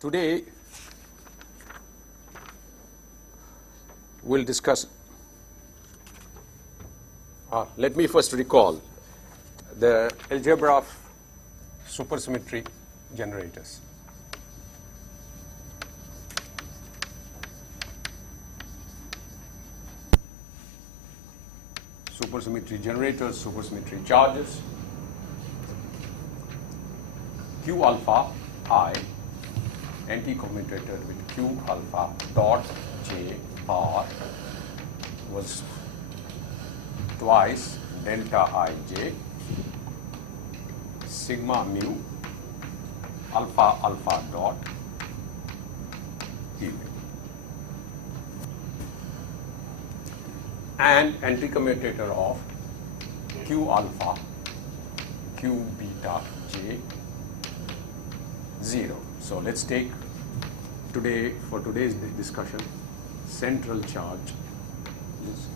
Today we'll discuss, let me first recall the algebra of supersymmetry generators. Supersymmetry generators, supersymmetry charges, Q alpha I anti-commutator with Q alpha dot J R was twice delta Ij sigma mu alpha alpha dot Q, and anti-commutator of Q alpha Q beta J 0. So let's take today, for today's discussion, central charge is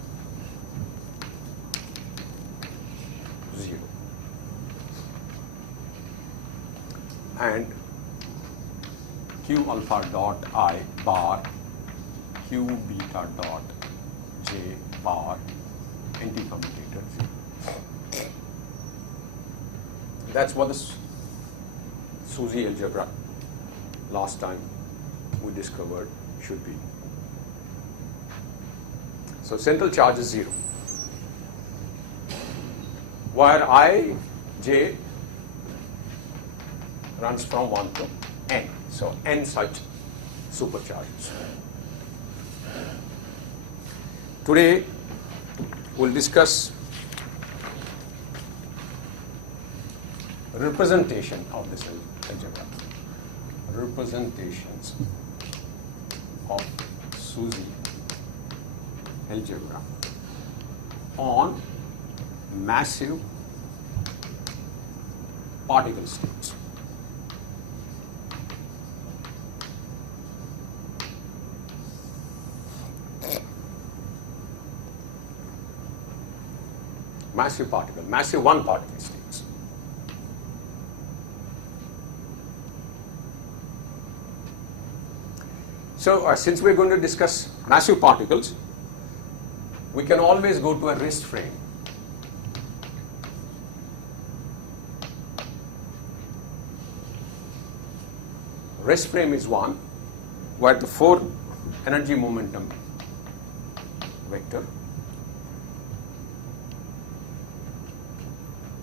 0 and Q alpha dot I bar Q beta dot J bar anti-commutator 0. That's what the SUSY algebra last time we discovered should be. So central charge is 0, where Ij runs from 1 to n. So n such supercharges. Today we'll discuss representation of this algebra, representations of SUSY algebra on massive particle states. Massive particle, massive one particle states. So since we're going to discuss massive particles, we can always go to a rest frame. Rest frame is one where the 4 energy momentum vector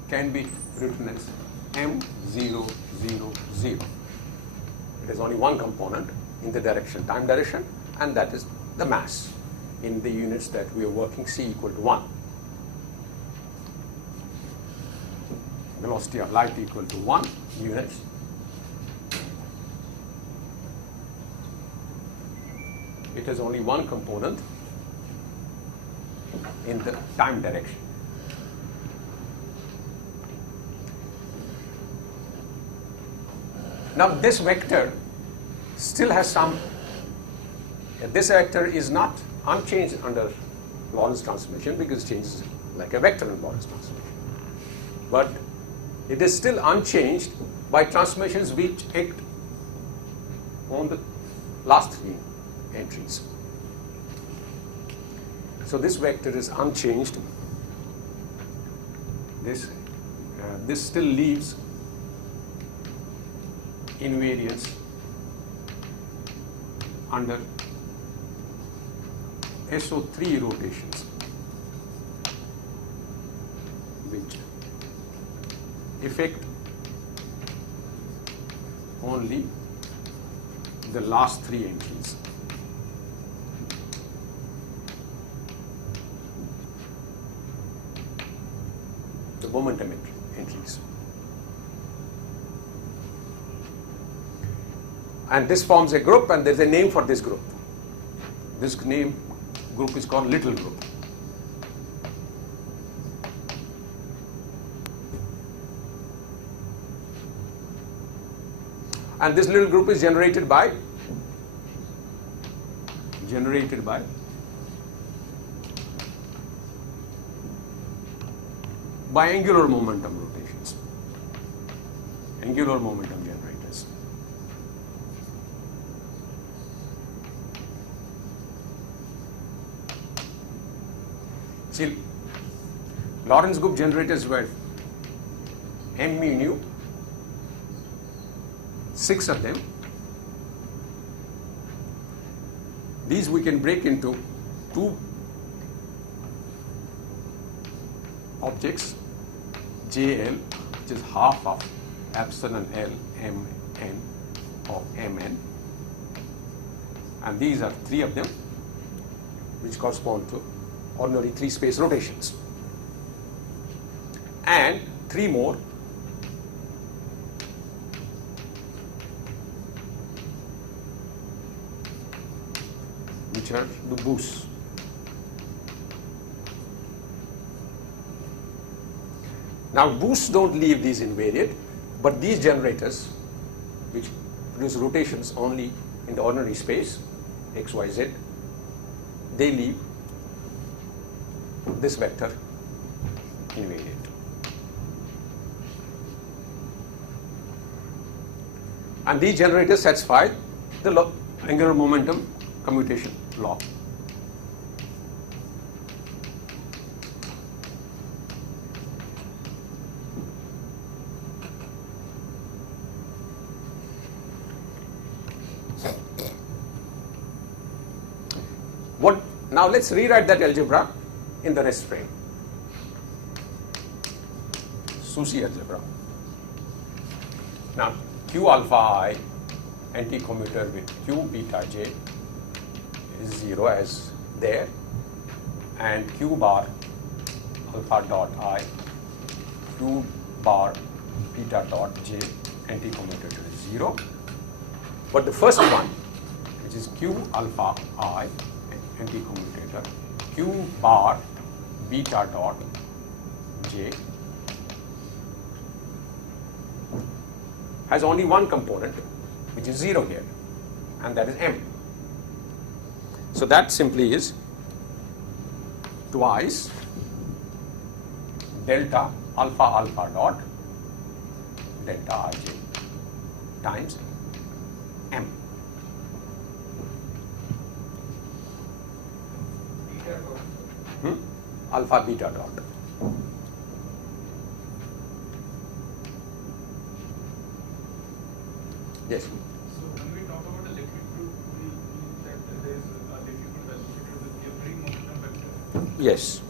can be written as M0, 0, 0. It is only one component in the direction, time direction, and that is the mass in the units that we are working, c equal to 1. Velocity of light equal to 1 units. It has only one component in the time direction. Now this vector still has some, this vector is not unchanged under Lorentz transformation because it changes like a vector in Lorentz transformation. But it is still unchanged by transformations which act on the last 3 entries. So this vector is unchanged. This still leaves invariance under SO3 rotations, which affect only the last 3 entries. The momentum entries. And this forms a group, and there's a name for this group. This group is called little group. And this little group is generated by angular momentum rotations, angular momentum generators. See, Lorentz group generators were M mu nu, 6 of them. These we can break into two objects, JL, which is half of epsilon L Mn or Mn, and these are 3 of them, which correspond to ordinary 3-space rotations, and 3 more which are the boosts. Now boosts don't leave these invariant, but these generators, which produce rotations only in the ordinary space, x, y, z, they leave this vector invariant. And these generators satisfy the angular momentum commutation law. Now let's rewrite that algebra in the rest frame. Soucy algebra. Now Q alpha I anti-commutator with Q beta j is 0 as there, and Q bar alpha dot I, Q bar beta dot j anti-commutator is 0. But the first one, which is Q alpha I anti-commutator, Q bar beta dot j, has only one component, which is 0 here, and that is M. So that simply is twice delta alpha alpha dot delta Rj times M. Alpha beta dot. Yes. So when we talk about a liquid group, we mean that there is a liquid group associated with every momentum vector. Yes.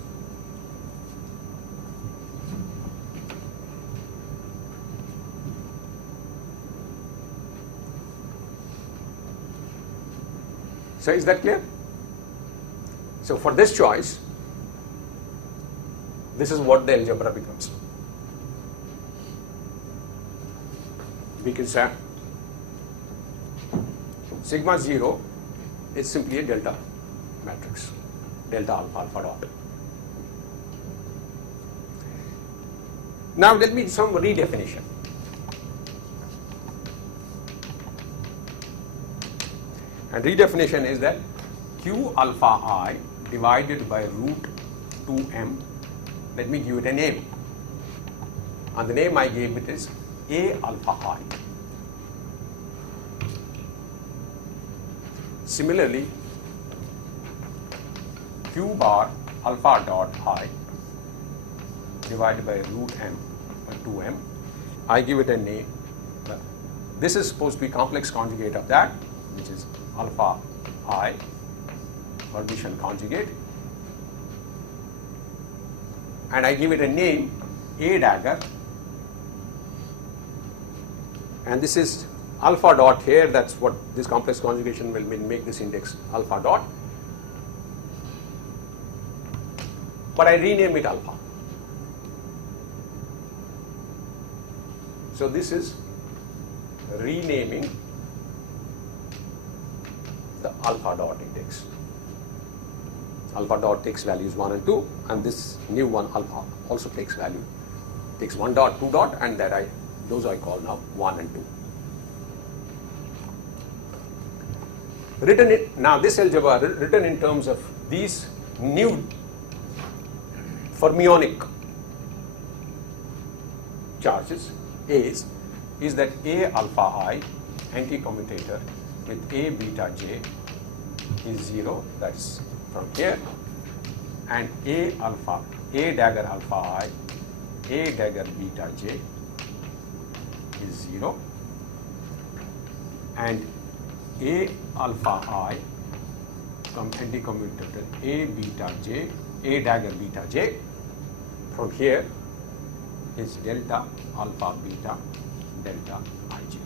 So is that clear? So for this choice, this is what the algebra becomes. We can say sigma 0 is simply a delta matrix, delta alpha alpha dot. Now let me do some redefinition. And redefinition is that Q alpha I divided by root 2m, let me give it a name. And the name I gave it is A alpha I. Similarly, Q bar alpha dot I divided by root m by 2m, I give it a name. This is supposed to be complex conjugate of that, which is alpha I, Hermitian conjugate, and I give it a name A dagger, and this is alpha dot here. That's what this complex conjugation will make this index alpha dot, but I rename it alpha. So this is renaming the alpha dot index. Alpha dot takes values 1 and 2, and this new one alpha also takes 1 dot, 2 dot, and those I call now 1 and 2. Now this algebra written in terms of these new fermionic charges is that A alpha I anti-commutator with A beta j is 0, that's from here, and A dagger alpha I, A dagger beta j is 0, and A alpha I anti-commutator A beta j, A dagger beta j from here is delta alpha beta delta ij.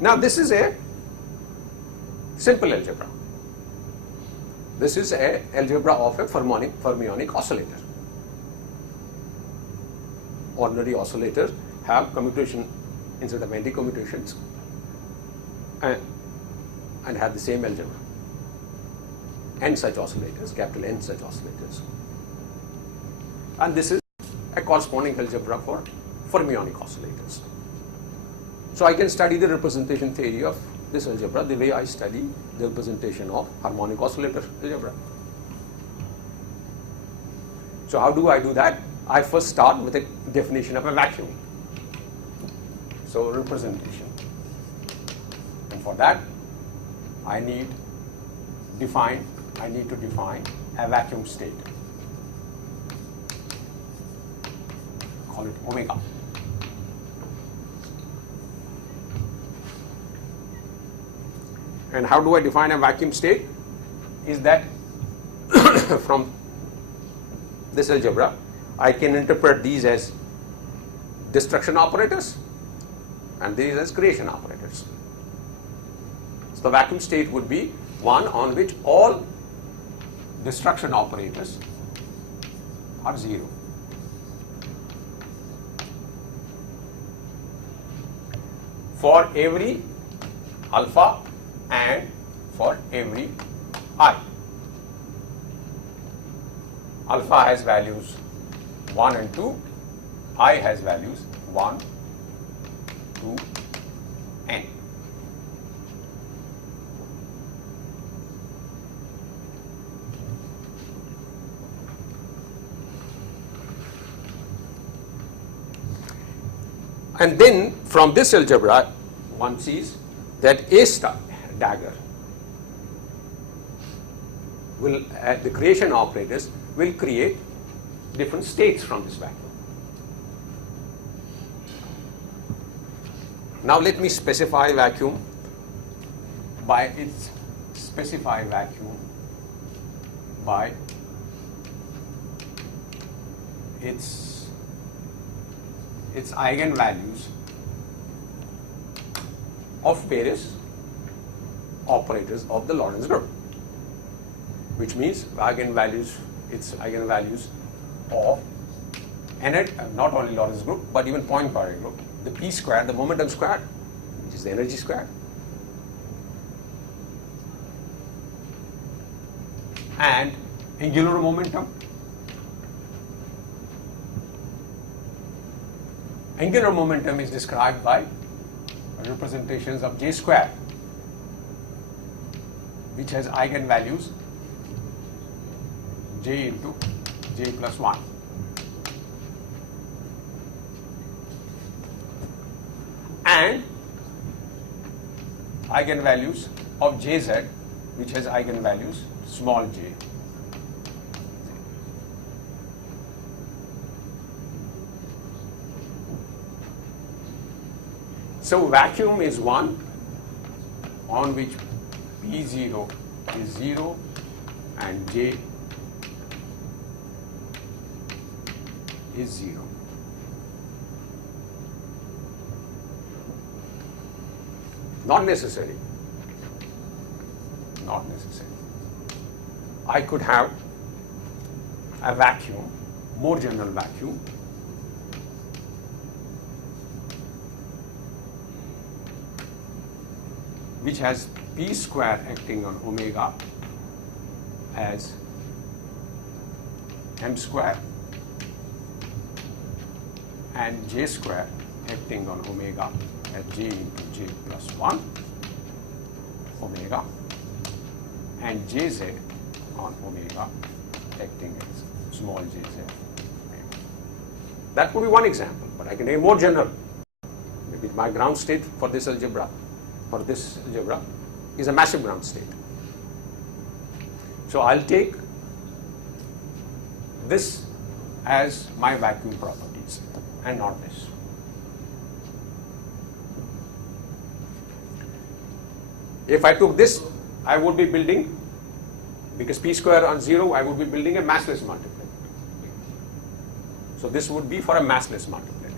Now this is a simple algebra. This is a algebra of a fermionic oscillator. Ordinary oscillators have commutation instead of anti-commutations and have the same algebra. N such oscillators, capital N such oscillators. And this is a corresponding algebra for fermionic oscillators. So I can study the representation theory of this algebra the way I study the representation of harmonic oscillator algebra. So how do I do that? I first start with a definition of a vacuum. So representation. And for that I need to define a vacuum state. Call it omega. And how do I define a vacuum state? Is that from this algebra, I can interpret these as destruction operators and these as creation operators. So the vacuum state would be one on which all destruction operators are 0. For every alpha and for every I. Alpha has values 1 and 2, I has values 1, 2, n. And then from this algebra one sees that A star dagger will, the creation operators will create different states from this vacuum. Now let me specify vacuum by its eigenvalues of various operators of the Lorentz group, which means its eigenvalues of not only Lorentz group but even point Poincare group, the p square, the momentum square, which is the energy square, and angular momentum. Angular momentum is described by representations of J square, which has eigenvalues J into J plus 1. And eigenvalues of Jz, which has eigenvalues small j. So vacuum is one on which P0 is 0 and J is 0. Not necessary. Not necessary. I could have a vacuum, more general vacuum, which has P square acting on omega as m square and J square acting on omega as J into J plus 1 omega, and Jz on omega acting as small jz. That could be one example, but I can take more general. Maybe my ground state for this algebra is a massive ground state. So I'll take this as my vacuum properties and not this. If I took this, I would be building, because p square on 0, I would be building a massless multiplier. So this would be for a massless multiplier.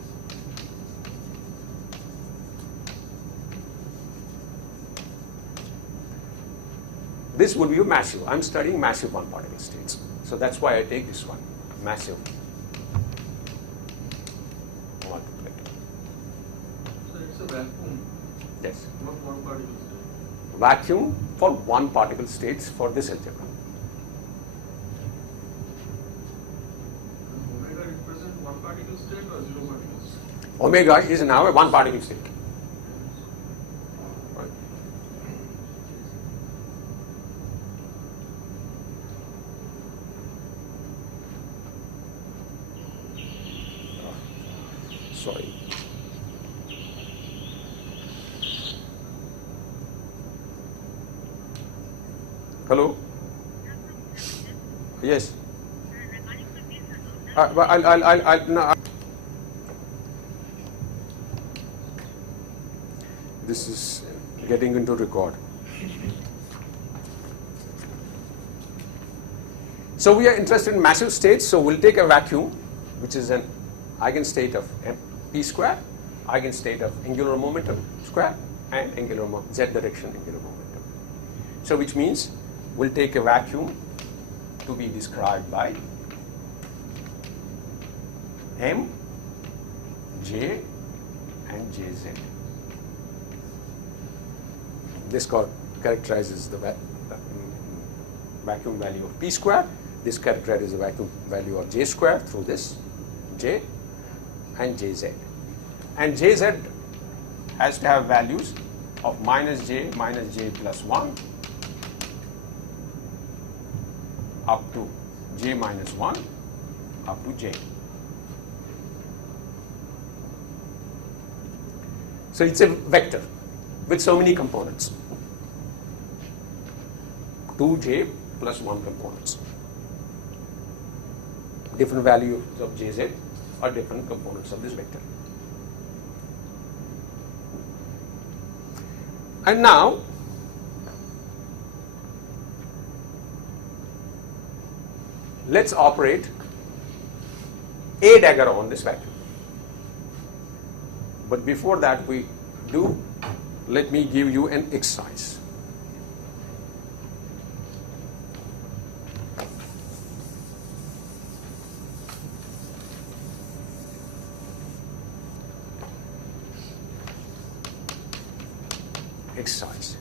This would be a massive. I'm studying massive one particle states. So that's why I take this one, massive multiplier. So it's a vacuum, Yes. not one particle state. Vacuum for one particle states for this algebra. Omega represents one particle state or zero particle state? Omega is now a one particle state. Right. Sorry. Hello? Yes. But no. This is getting into record. So we are interested in massive states, so we'll take a vacuum, which is an eigenstate of p square, eigenstate of angular momentum square, and z direction angular momentum. So which means we'll take a vacuum to be described by m, j, and jz. This characterizes the vacuum value of p square. This characterizes the vacuum value of j square through this j and jz. And jz has to have values of minus j plus 1 up to j minus 1 up to j. So it's a vector with so many components. 2j plus 1 components. Different values of jz are different components of this vector. And now, let's operate a dagger on this vacuum. But before that we do, let me give you an exercise. Exercise.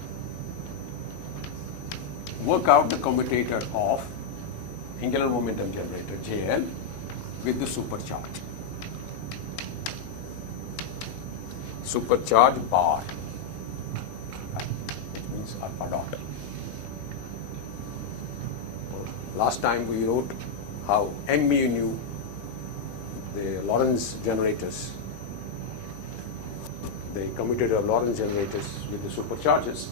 Work out the commutator of angular momentum generator JL with the supercharge. Supercharge bar, which means alpha dot. Last time we wrote how M mu the Lorentz generators, the commutator of Lorentz generators with the supercharges.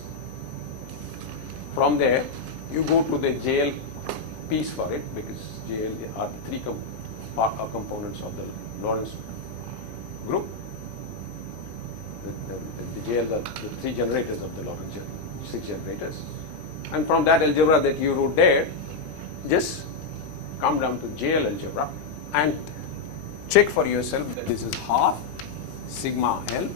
From there, you go to the JL piece for it, because JL are three components of the Lorentz group. The JL, the three generators of the Lorentz, 6 generators. And from that algebra that you wrote there, just come down to JL algebra and check for yourself that this is half sigma L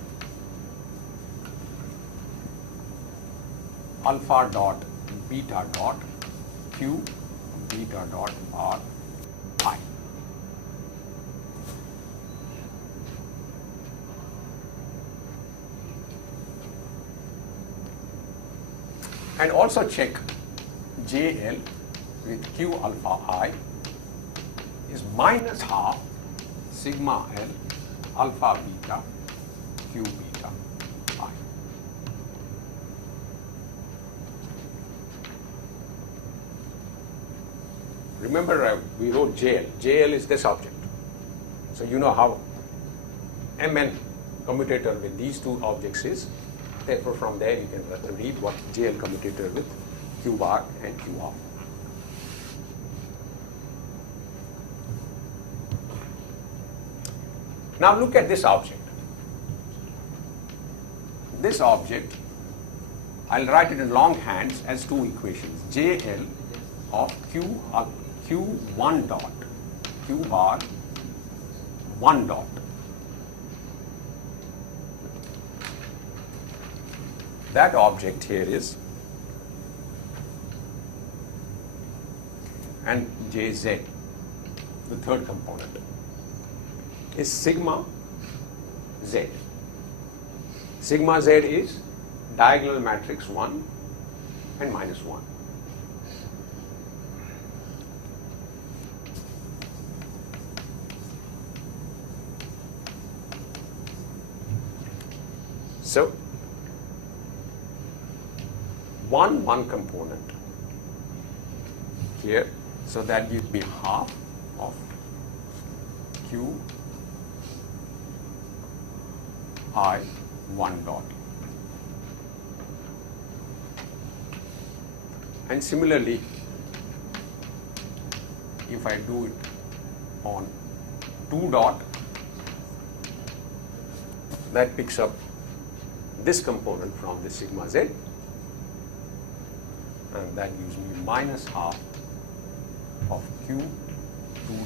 alpha dot beta dot q beta dot r I. And also check JL with q alpha I is minus half sigma L alpha beta q beta I. remember we wrote JL. JL is this object. So you know how Mn commutator with these two objects is. Therefore, from there you can read what JL commutator with Q bar and Q off. Now look at this object. This object, I'll write it in longhand as two equations. JL of Q1 dot, Q bar 1 dot. That object here is, and Jz, the third component, is sigma Z. Sigma Z is diagonal matrix 1 and minus 1. So, one component here, so that gives me half of Q I 1 dot. And similarly, if I do it on 2 dot, that picks up this component from the sigma Z, and that gives me minus half of Q 2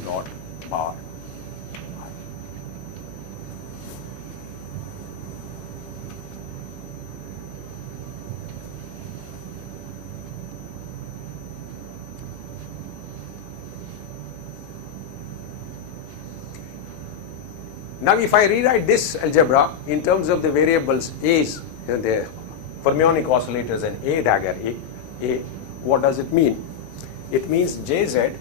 dot bar I. Now if I rewrite this algebra in terms of the variables A's, the fermionic oscillators and A dagger, A, what does it mean? It means Jz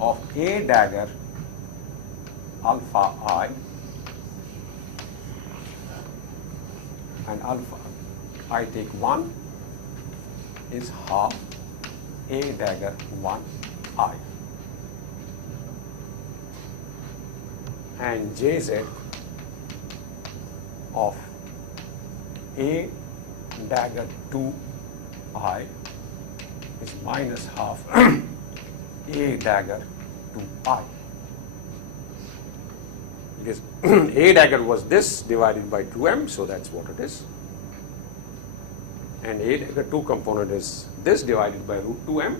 of A dagger alpha I and alpha I take 1 is half A dagger 1 I, and Jz of A dagger 2 I is minus half A dagger 2 I. Because A dagger was this divided by 2m, so that's what it is. And A dagger 2 component is this divided by root 2m.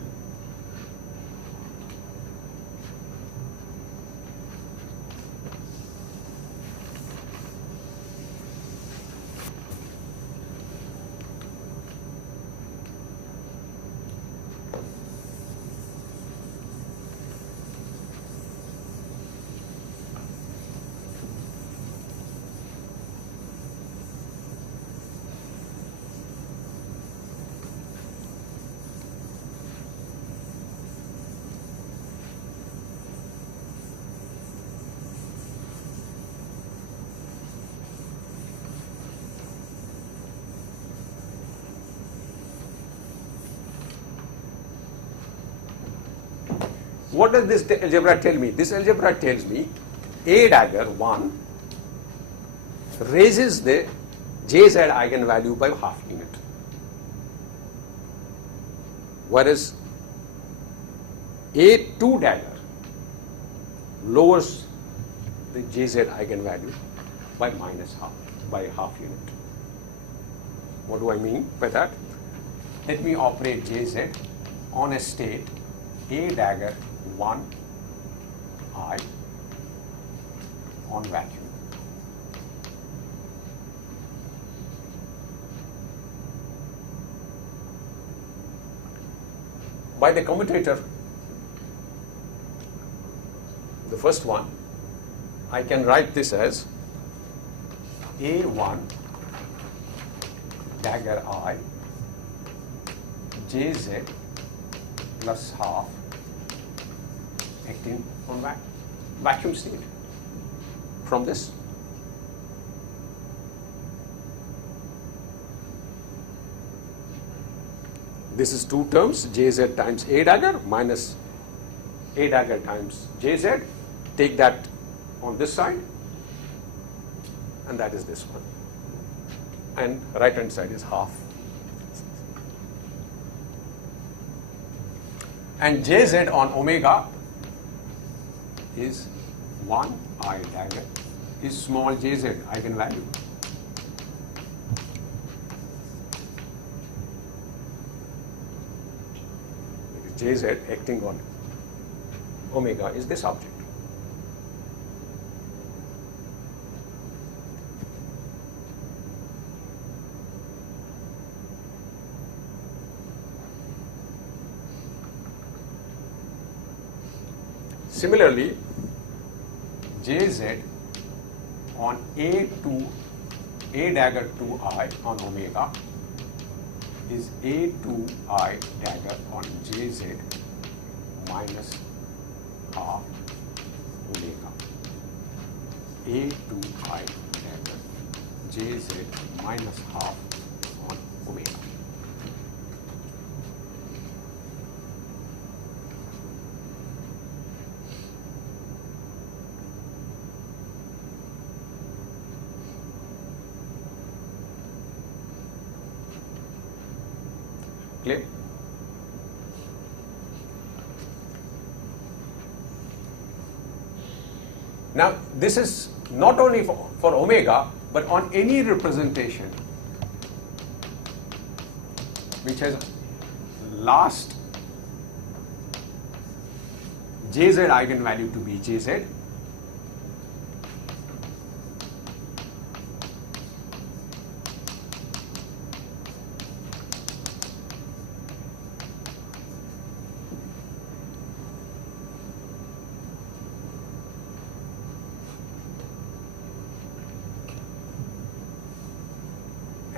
What does this algebra tell me? This algebra tells me A dagger 1 raises the Jz eigenvalue by half unit, whereas A2 dagger lowers the Jz eigenvalue by minus half, by half unit. What do I mean by that? Let me operate Jz on a state A dagger 1 I on vacuum. By the commutator, the first one, I can write this as A1 dagger I Jz plus half acting on vacuum state from this. This is two terms, jz times a dagger minus a dagger times jz. Take that on this side, and that is this one. And right hand side is half. And jz on omega is 1 I dagger is small jz eigenvalue. Jz acting on omega is this object. Similarly, Jz on a dagger 2i on omega is a2i dagger on Jz minus half omega. a2i dagger Jz minus half on omega. Clear? Now, this is not only for omega, but on any representation which has last jz eigenvalue to be jz,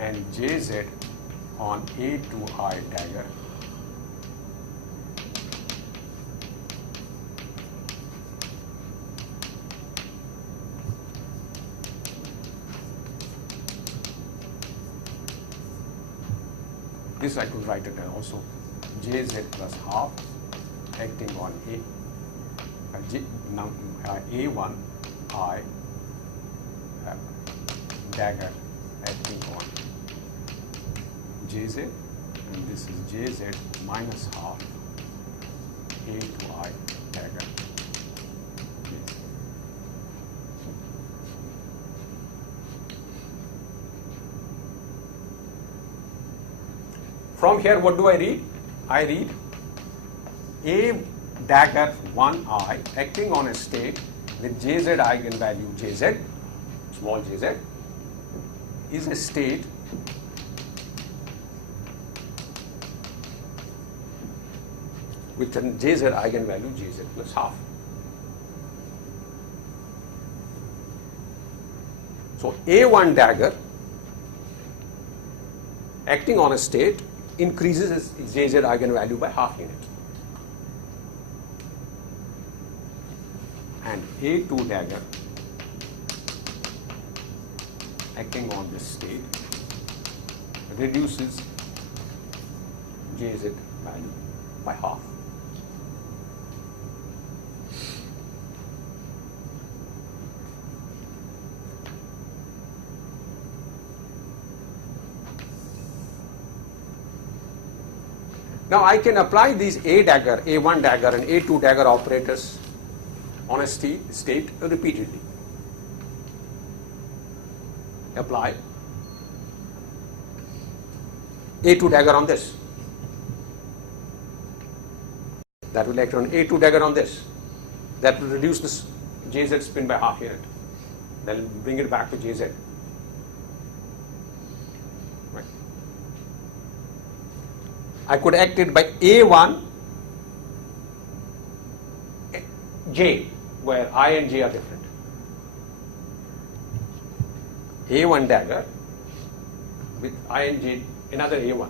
and jz on a2i dagger this I could write it also jz plus half acting on a1 I dagger acting on jz, and this is jz minus half a to I dagger. From here, what do I read? I read a dagger 1i acting on a state with jz eigenvalue jz, small jz, is a state with a jz eigenvalue jz plus half. So a1 dagger acting on a state increases its jz eigenvalue by half unit, and a2 dagger acting on this state reduces jz value by half. Now I can apply these a dagger, a1 dagger and a2 dagger operators on a state repeatedly. Apply a2 dagger on this. That will act on a2 dagger on this. That will reduce this jz spin by half unit. That will bring it back to jz. Right. I could act it by a1 j, where I and j are different. A1 dagger with I and j, another A1,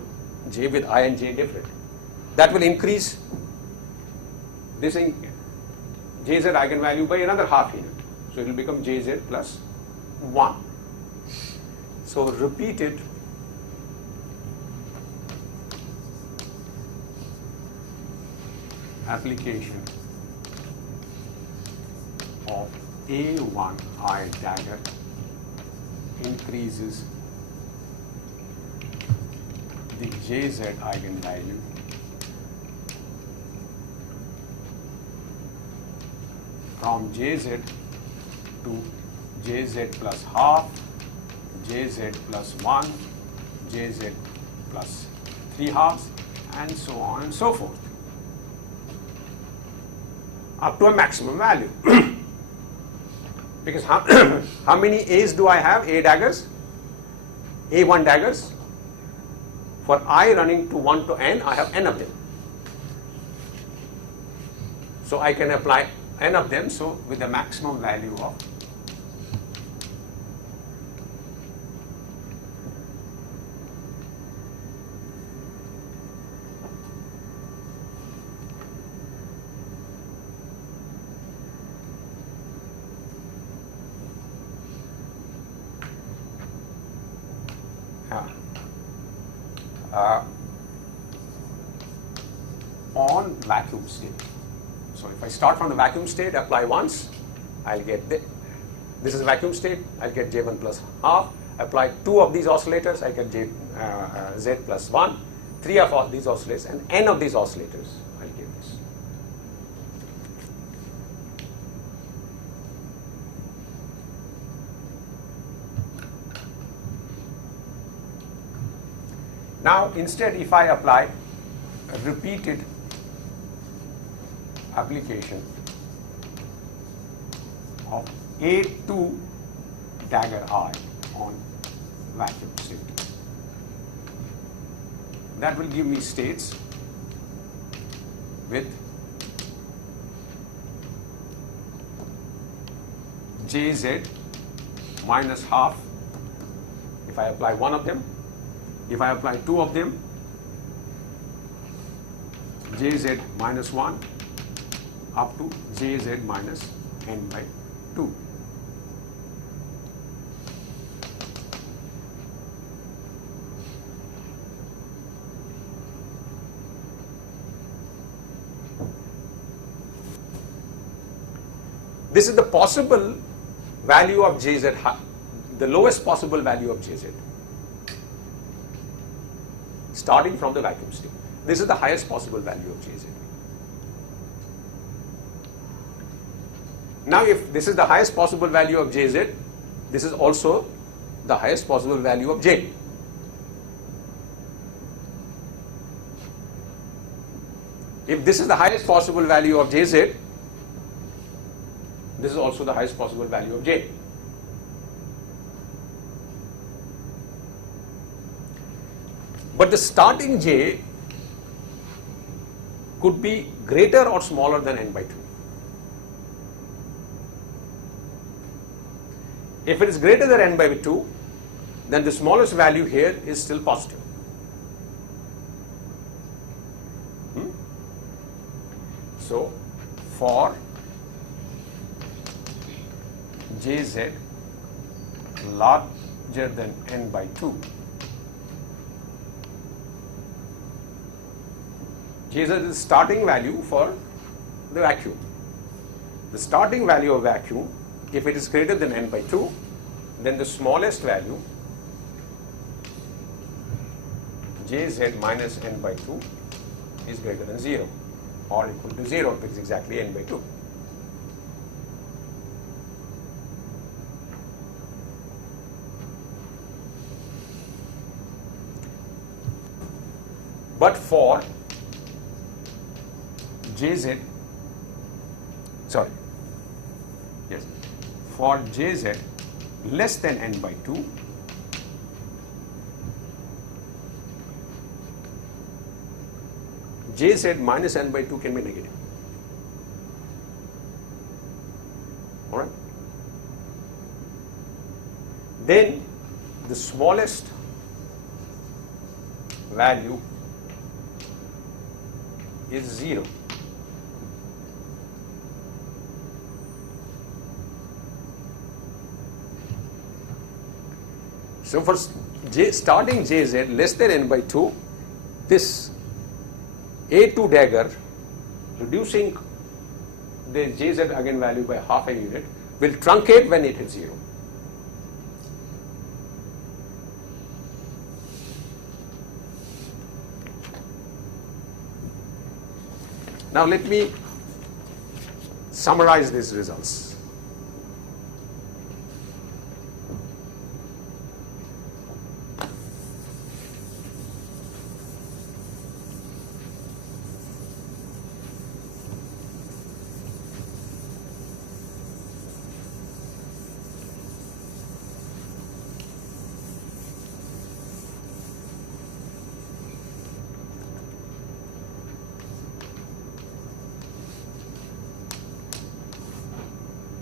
j with I and j different. That will increase this jz eigenvalue by another half unit. So it will become jz plus 1. So repeated application of A1I dagger increases the Jz eigenvalue from Jz to Jz plus half, Jz plus 1, Jz plus 3 halves, and so on and so forth, up to a maximum value. Because how many A's do I have? A daggers? A1 daggers? For I running to 1 to n, I have n of them. So I can apply n of them, so with the maximum value of on vacuum state. So if I start from the vacuum state, apply once, I'll get this is vacuum state, I'll get J1 plus half. Apply 2 of these oscillators, I get Z plus 1, 3 of all these oscillators, and n of these oscillators, I'll get this. Now, instead, if I apply a repeated application of A2 dagger I on vacuum state, that will give me states with Jz minus half if I apply 1 of them. If I apply 2 of them, Jz minus 1 up to Jz minus n by 2. This is the possible value of Jz, the lowest possible value of Jz, starting from the vacuum state. This is the highest possible value of Jz. Now, if this is the highest possible value of Jz, this is also the highest possible value of J. If this is the highest possible value of Jz, this is also the highest possible value of J. But the starting J could be greater or smaller than n by 2. If it is greater than n by 2, then the smallest value here is still positive. So, for Jz larger than n by 2, Jz is starting value for the vacuum. The starting value of vacuum, if it is greater than n by 2, then the smallest value, Jz minus n by 2, is greater than 0 or equal to 0 if it is exactly n by 2. But for Jz, for Jz less than n by 2, Jz minus n by 2 can be negative. All right. Then the smallest value is 0. So for starting Jz less than n by 2, this A2 dagger reducing the Jz eigenvalue by half a unit will truncate when it hits 0. Now let me summarize these results.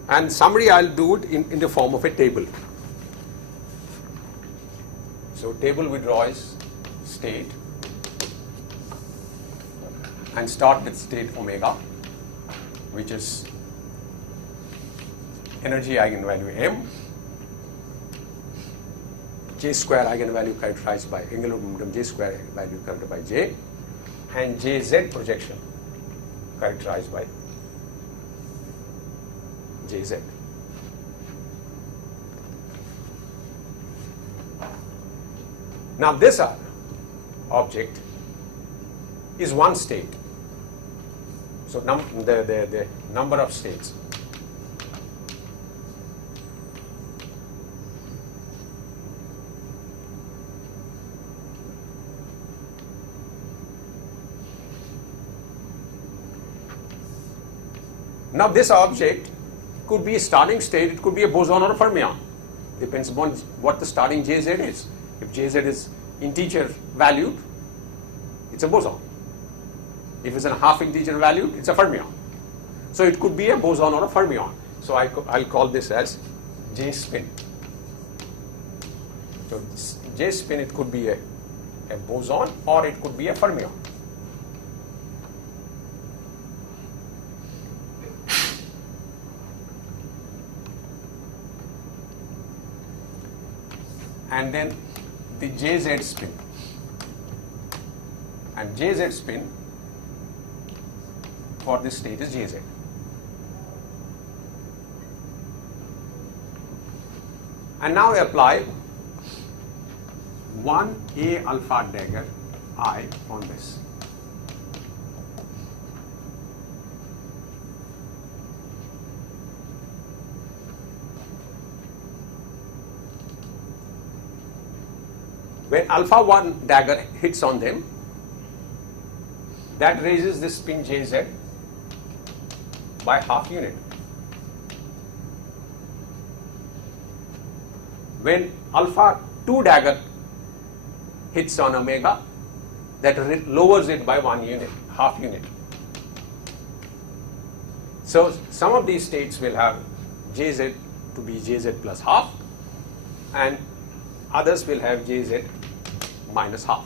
And summary, I'll do it in the form of a table. So table we draw is state and start with state omega, which is energy eigenvalue m, J square eigenvalue characterized by angular momentum J square value characterized by J, and Jz projection characterized by Jz. Now this object is one state. So the number of states. Now this object could be a starting state, it could be a boson or a fermion. Depends upon what the starting Jz is. If Jz is integer valued, it's a boson. If it's a half integer valued, it's a fermion. So it could be a boson or a fermion. So I'll call this as J spin. So J spin, it could be a boson or it could be a fermion. And then the Jz spin. And Jz spin for this state is Jz. And now I apply 1a alpha dagger I on this. When alpha 1 dagger hits on them, that raises the spin Jz by half unit. When alpha 2 dagger hits on omega, that lowers it by 1 unit, half unit. So some of these states will have Jz to be Jz plus half, and others will have Jz minus half.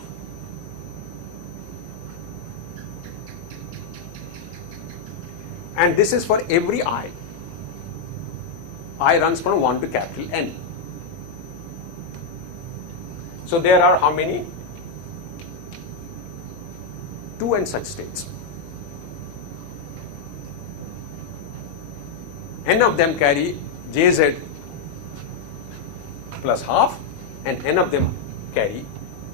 And this is for every I. I runs from 1 to capital N. So there are how many? 2 n such states. N of them carry Jz plus half, and n of them carry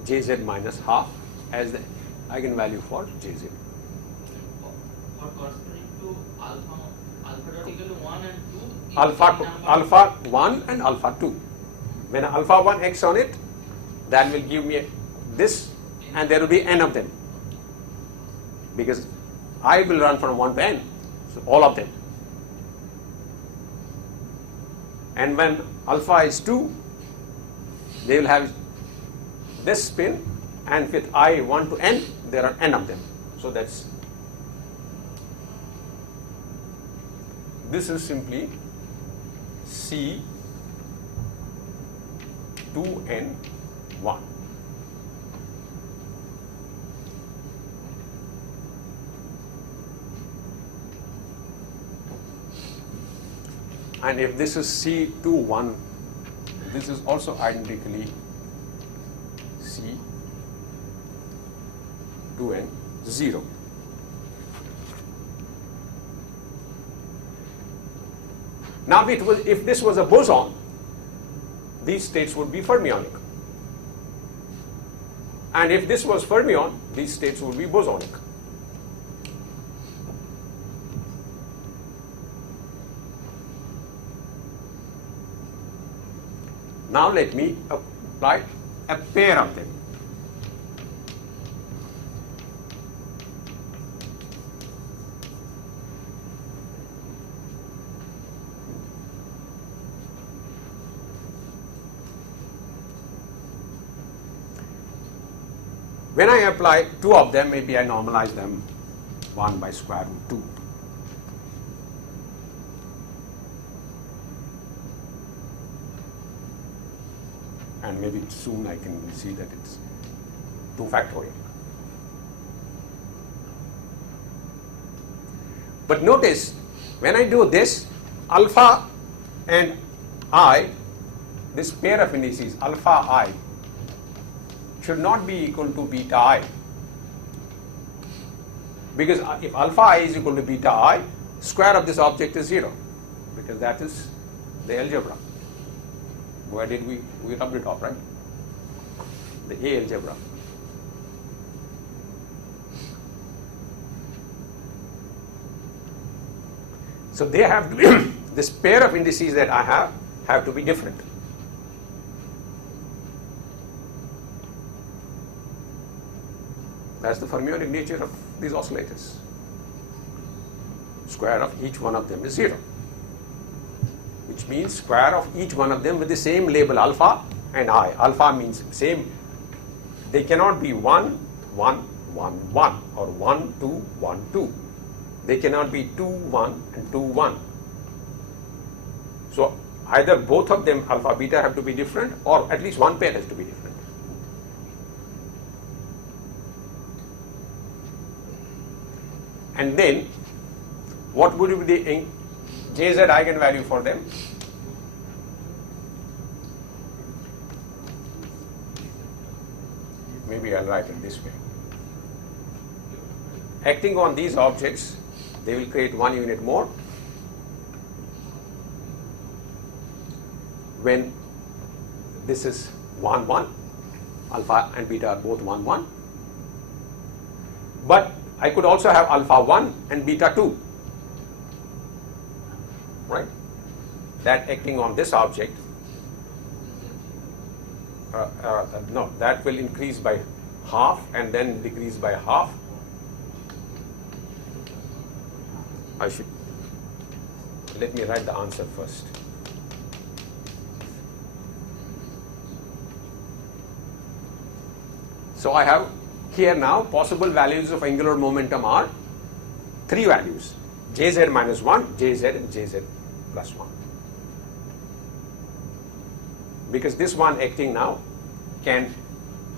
Jz minus half as the eigenvalue for Jz. For corresponding to alpha dot equal to 1 and 2. Alpha 1 and alpha 2. When alpha 1 acts on it, that will give me this, and there will be n of them. Because I will run from 1 to n, so all of them. And when alpha is 2, they will have this spin, and with I 1 to n, there are n of them. So this is simply C 2n1. And if this is C21, this is also identically C2n0. Now if this was a boson, these states would be fermionic. And if this was fermion, these states would be bosonic. Now let me apply a pair of them. When I apply two of them, maybe I normalize them 1 by square root 2. And maybe soon I can see that it's 2 factorial. But notice, when I do this, alpha and I, this pair of indices, alpha I, should not be equal to beta I. Because if alpha I is equal to beta I, square of this object is 0. Because that is the algebra. Where did we rubbed it off, right? The A algebra. So they have to be this pair of indices that I have to be different. That's the fermionic nature of these oscillators. Square of each one of them is 0. Which means square of each one of them with the same label alpha and I. Alpha means same. They cannot be 1, 1, 1, 1 or 1, 2, 1, 2. They cannot be 2, 1 and 2, 1. So either both of them, alpha, beta, have to be different, or at least one pair has to be different. And then, what would be the Jz eigenvalue for them? Maybe I'll write it this way. Acting on these objects, they will create 1 unit more when this is 1, 1. Alpha and beta are both 1, 1. But I could also have alpha 1 and beta 2. Right? That acting on this object, no, that will increase by half and then decrease by half. Let me write the answer first. So I have here now possible values of angular momentum are 3 values: Jz minus 1, Jz and Jz plus 1. Because this one acting now can,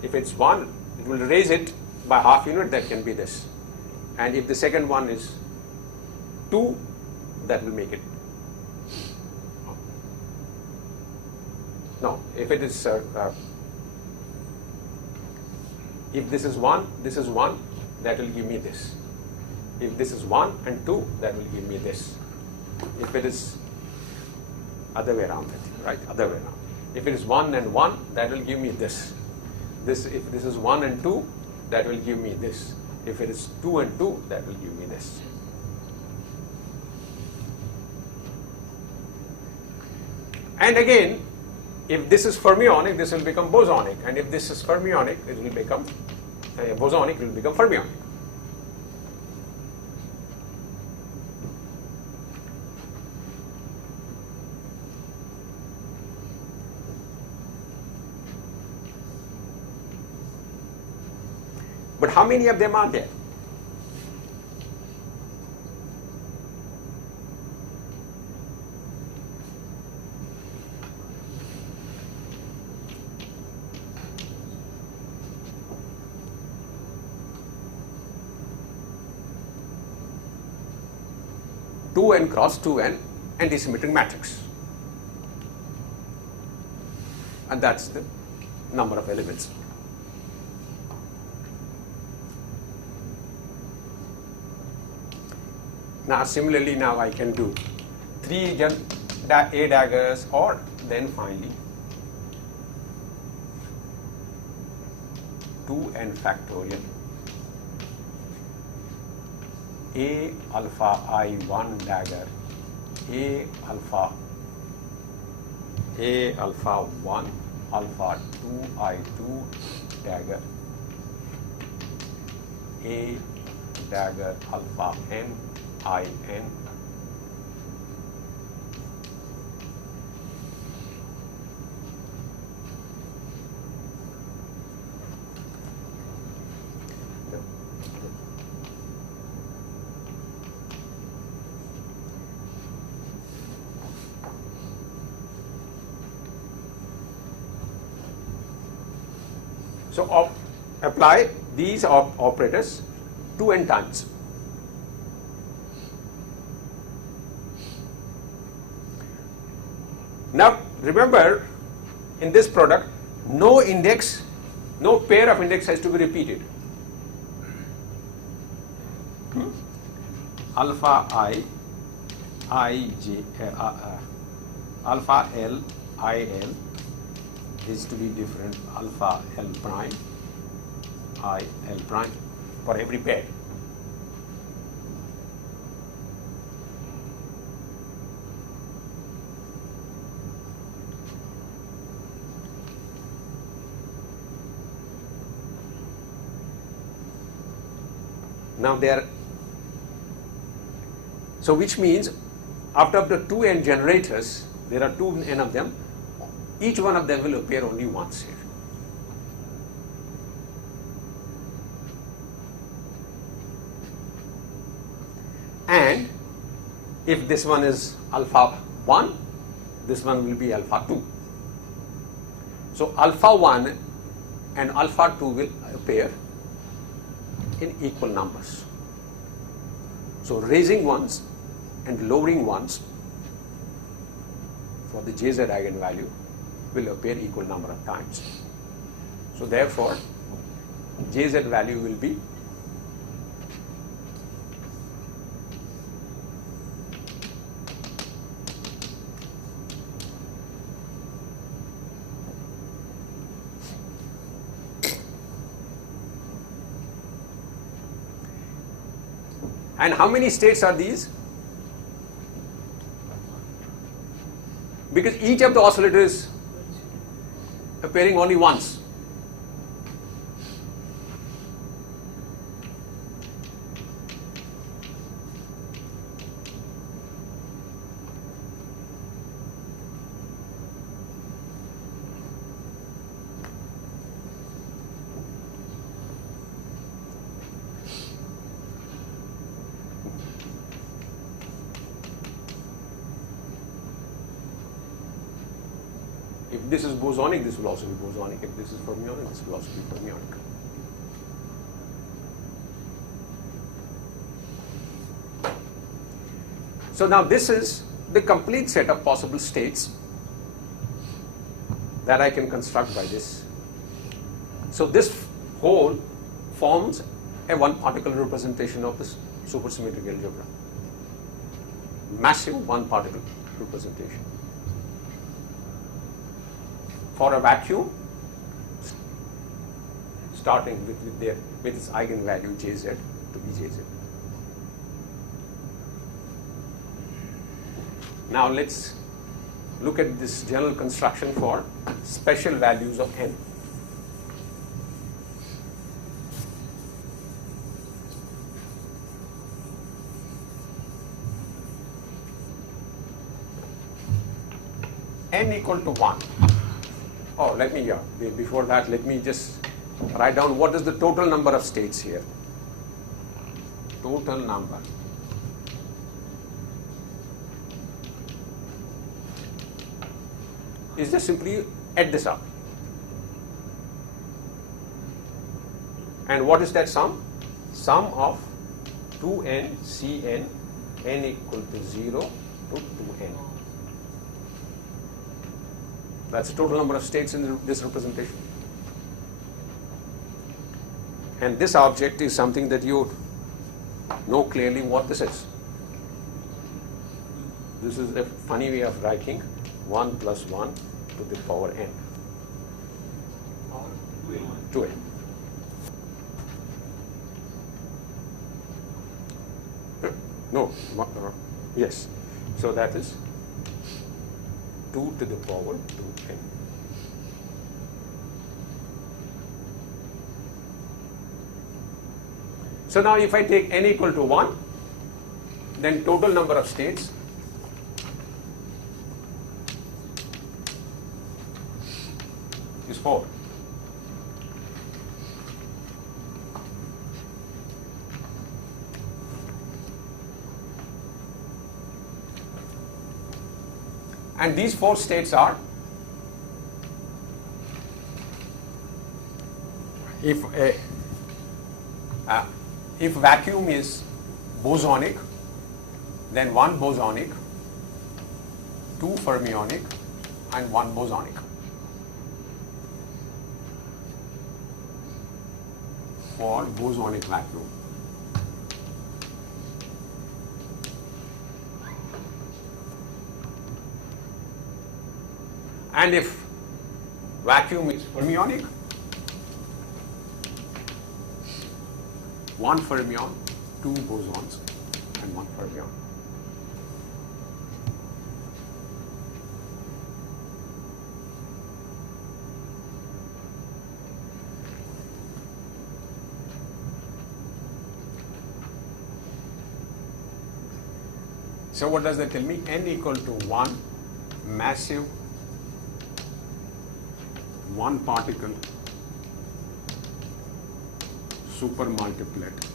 if it's 1, it will raise it by half unit, that can be this. And if the second one is 2, that will make it. No, if it is, if this is 1, this is 1, that will give me this. If this is 1 and 2, that will give me this. If it is other way around, right? Other way around. If it is 1 and 1, that will give me this. If this is 1 and 2, that will give me this. If it is 2 and 2, that will give me this. And again, if this is fermionic, this will become bosonic. And if this is fermionic, it will become bosonic, it will become fermionic. But how many of them are there? Two n cross 2n antisymmetric matrix. And that's the number of elements. Now similarly, now I can do 3 A daggers, or then finally 2n factorial A alpha I1 dagger A alpha 1 alpha 2 I2 dagger A dagger alpha n I n So apply these operators 2n times. Now remember, in this product, no index, no pair of index has to be repeated. Alpha alpha L I L is to be different alpha L prime I L prime for every pair. Now there, so which means after the 2n generators, there are 2n of them, each one of them will appear only once here. And if this one is alpha 1, this one will be alpha 2. So alpha 1 and alpha 2 will appear in equal numbers. So raising ones and lowering ones for the Jz eigenvalue will appear equal number of times. So therefore, Jz value will be and how many states are these? Because each of the oscillators is appearing only once. If this is bosonic, this will also be bosonic. If this is fermionic, this will also be fermionic. So now this is the complete set of possible states that I can construct by this. So this whole forms a one particle representation of this supersymmetric algebra. Massive one particle representation. For a vacuum, starting with its eigenvalue Jz to be Jz. Now let's look at this general construction for special values of n. N equal to 1. Oh, before that, let me just write down what is the total number of states here. Total number. Is just simply add this up. And what is that sum? Sum of 2n Cn n equal to 0 to 2n. That's the total number of states in this representation. And this object is something that you know clearly what this is. This is a funny way of writing 1 plus 1 to the power n. Power 2n. 2n. No, yes. So that is 2 to the power 2n. So now if I take n equal to 1, then total number of states is 4. And these 4 states are, if vacuum is bosonic, then 1 bosonic, 2 fermionic, and 1 bosonic. For bosonic vacuum. And if vacuum is fermionic, 1 fermion, 2 bosons, and 1 fermion. So what does that tell me? N equal to 1 massive 1 particle supermultiplet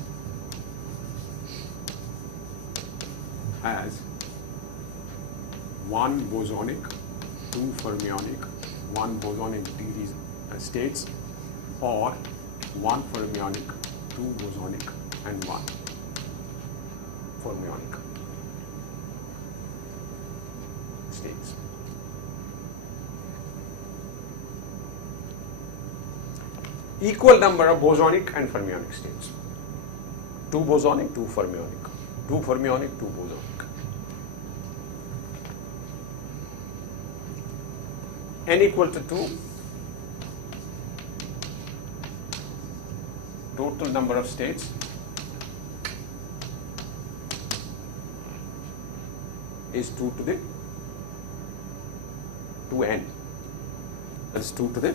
has 1 bosonic, 2 fermionic, 1 bosonic degrees states, or 1 fermionic, 2 bosonic, and 1 fermionic states. Equal number of bosonic and fermionic states. 2 bosonic, 2 fermionic. 2 fermionic, 2 bosonic. N equal to 2. Total number of states is 2 to the 2n. That is 2 to the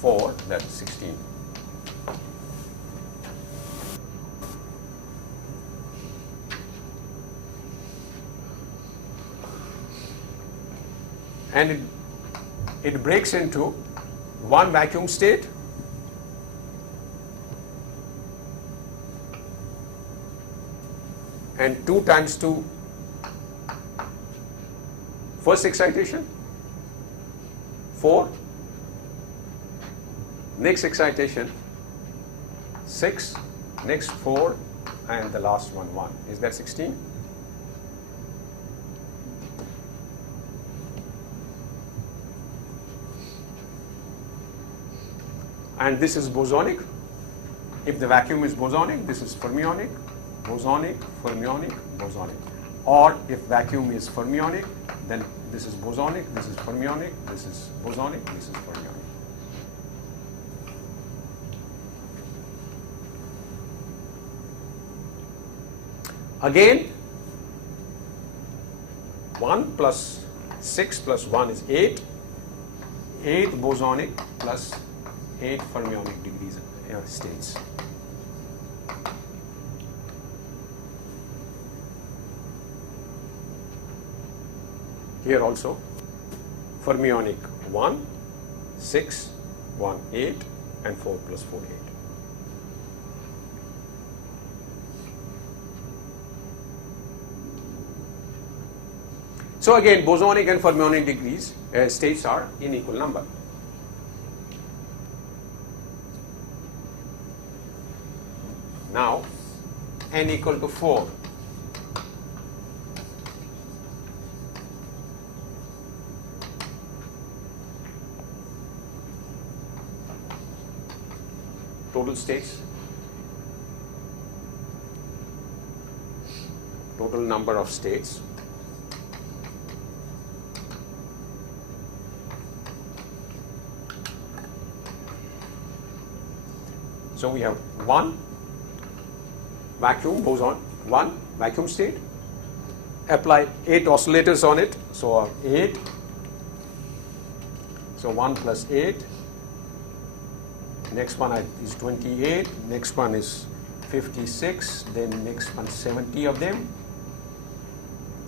4, that's 16. And it breaks into 1 vacuum state, and 2 times 2 first excitation, 4, next excitation 6, next 4, and the last one 1. Is that 16? And this is bosonic. If the vacuum is bosonic, this is fermionic, bosonic, fermionic, bosonic. Or if vacuum is fermionic, then this is bosonic, this is fermionic, this is bosonic, this is fermionic. Again, 1 plus 6 plus 1 is 8. 8 bosonic plus 8 fermionic degrees states. Here also, fermionic 1, 6, 1, 8, and 4 plus 4, 8. So again, bosonic and fermionic degrees states are in equal number. Now, n equal to 4. Total states total number of states. So we have one vacuum boson, one vacuum state, apply 8 oscillators on it, so 8, so 1 plus 8, next one is 28, next one is 56, then next one 70 of them,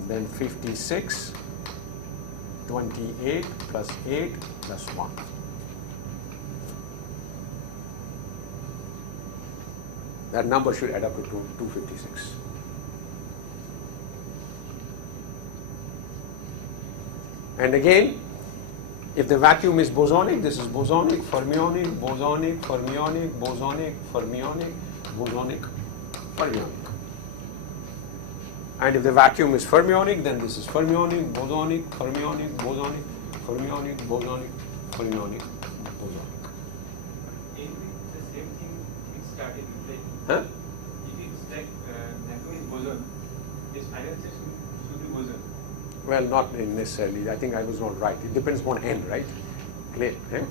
then 56, 28 plus 8 plus 1. That number should add up to 256. And again, if the vacuum is bosonic, this is bosonic, fermionic, bosonic, fermionic, bosonic, fermionic, bosonic, fermionic. And if the vacuum is fermionic, then this is fermionic, bosonic, fermionic, bosonic, fermionic, bosonic, fermionic, bosonic. The same thing it started with like, Huh? if it's like vacuum is boson, this final state should be boson. Well, not necessarily. I think I was not right. It depends on n, right? Clear? Eh?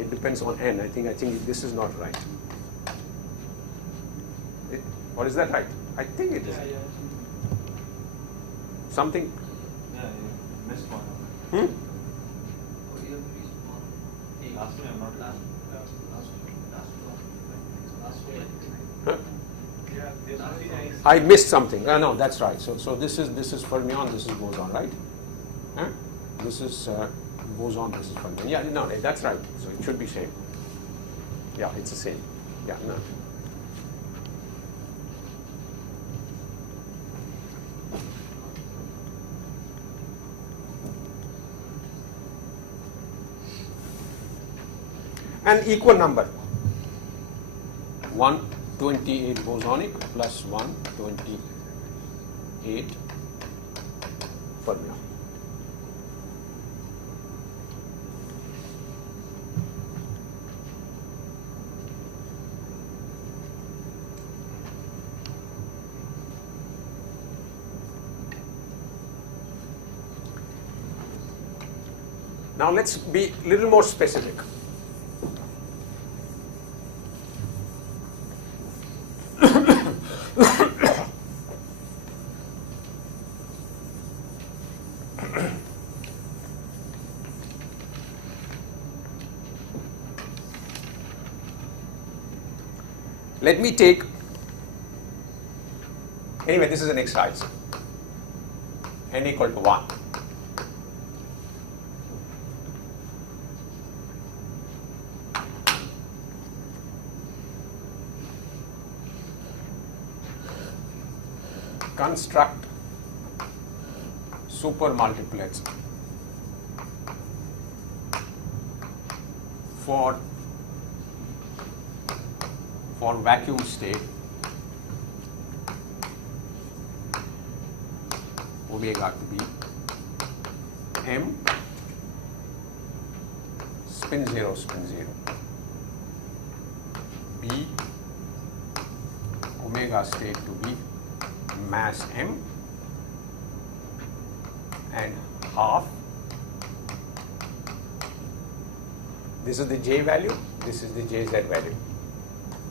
It depends on n. I think this is not right. Or is that right? I think it is. Something. Yeah, missed one. Hmm? Last time, not last. Huh? Yeah, there's only nice. I missed something. No, that's right. So this is fermion. This is boson, right? Huh? This is boson. This is fermion. Yeah, no, that's right. So it should be same. Yeah, it's the same. Yeah, no. An equal number. 128 bosonic plus 128 fermion. Now let's be a little more specific. Let me take, anyway, this is an exercise, n equal to 1. Construct super multiplets for vacuum state omega to be m spin 0 b omega state to be mass m and half. This is the J value, this is the JZ value.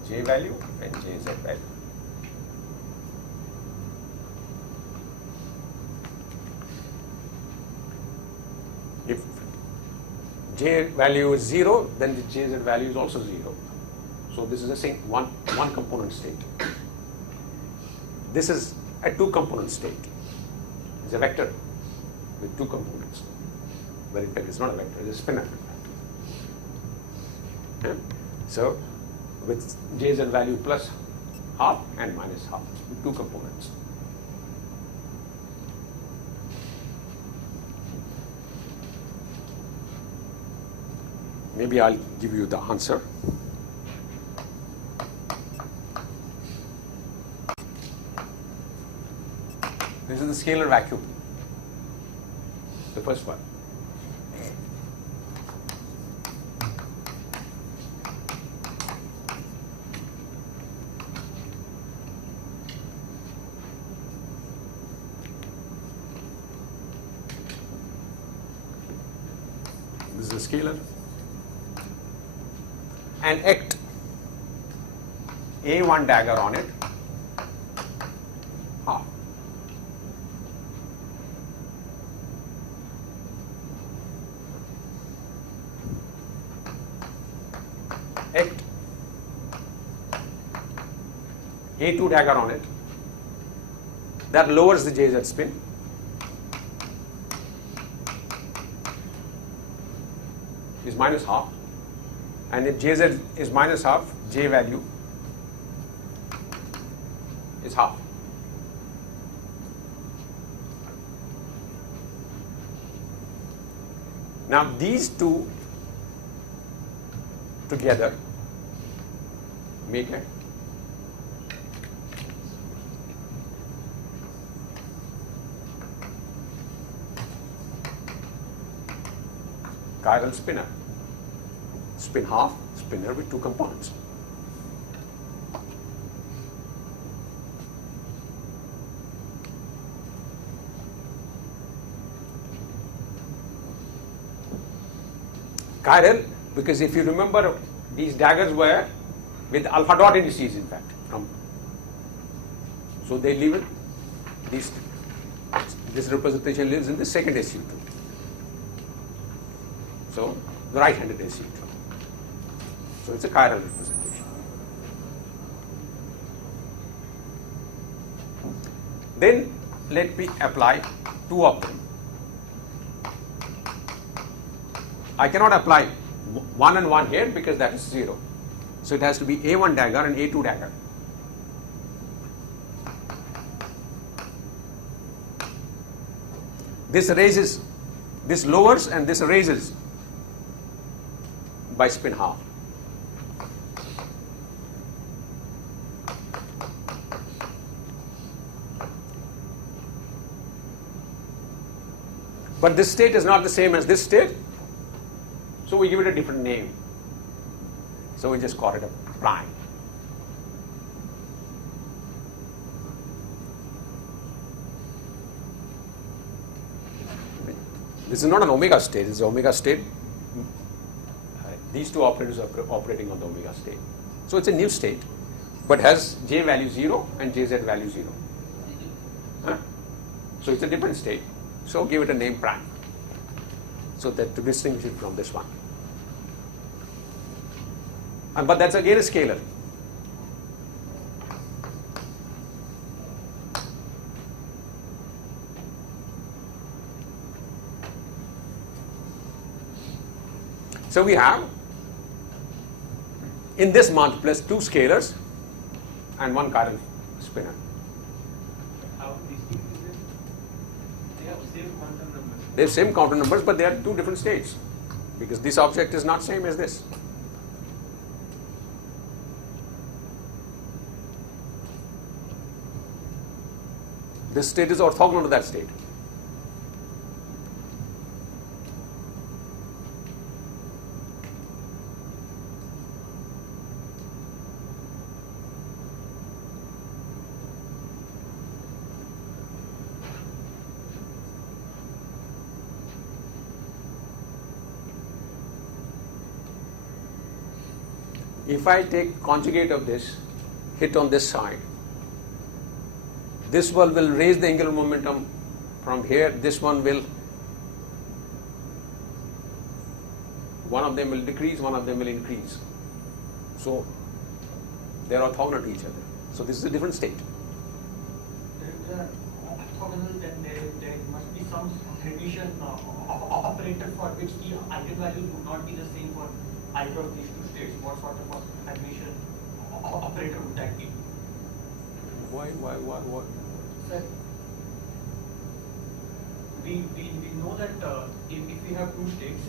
J value and JZ value. If J value is 0, then the JZ value is also 0. So this is the same one component state. This is a 2-component state. It's a vector with 2 components. But in fact, it's not a vector, it's a spinor. Yeah? So with JZ value plus half and minus half, with 2 components. Maybe I'll give you the answer. This is the scalar vacuum, the first one. scalar, and act A1 dagger on it, half. Act A2 dagger on it, that lowers the JZ spin. Is minus half, and if JZ is minus half, J value is half. Now these two together make a chiral spinner. Spin half, spinner with two components. Chiral, because if you remember, these daggers were with alpha dot indices, in fact. So they live in this representation lives in the second SU2. So the right-handed SU2. So it's a chiral representation. Then let me apply two of them. I cannot apply 1 and 1 here because that is 0. So it has to be A1 dagger and A2 dagger. This raises, this lowers and this raises by spin half. But this state is not the same as this state, so we give it a different name. So we just call it a prime. This is not an omega state, it's an omega state. These two operators are operating on the omega state. So it's a new state, but has J value 0 and JZ value 0. Huh? So it's a different state. So give it a name prime, so that to distinguish it from this one. But that's again a scalar. So we have in this multiplex two scalars and one chiral spinner. How distinct is it? They have same quantum numbers. They have same quantum numbers, but they are two different states because this object is not same as this. This state is orthogonal to that state. If I take conjugate of this, hit on this side, this one will raise the angular momentum from here, this one will, one of them will decrease, one of them will increase. So they are orthogonal to each other. So this is a different state. They are orthogonal, then there must be some addition operator for which the eigenvalues would not be the same for either of these two states. What sort of admission operator would that be? Why? Sir, we know that if we have two states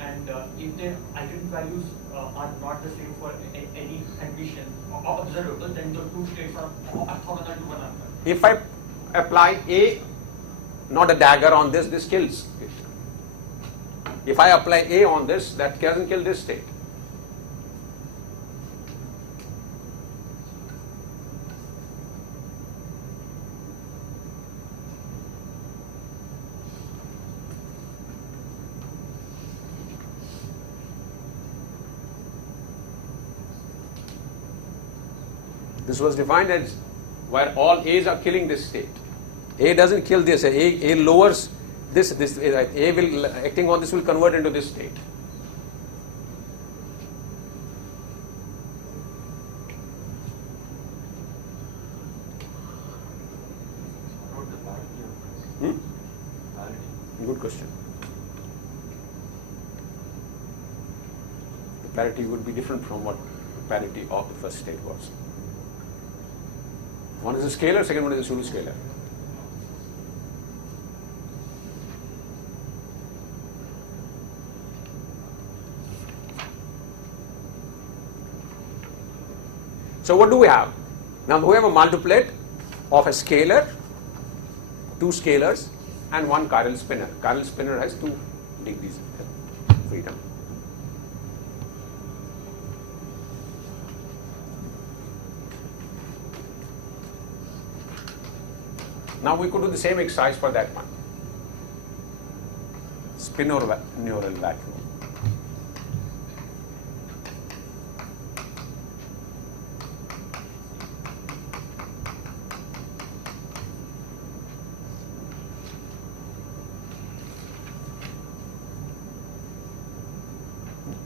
and if their eigenvalues are not the same for any admission observable, then the two states are orthogonal to one another. If I apply A, not a dagger on this, this kills it. If I apply A on this, that doesn't kill this state. This was defined as where all A's are killing this state. A doesn't kill this. A lowers this. A will acting on this will convert into this state. What about the parity of this? Parity. Good question. The parity would be different from what the parity of the first state was. One is a scalar, second one is a pseudo-scalar. So what do we have? Now we have a multiplet of a scalar, two scalars, and one chiral spinner. Chiral spinner has 2 degrees of freedom. Now we could do the same exercise for that one. Spinor-neural vacuum.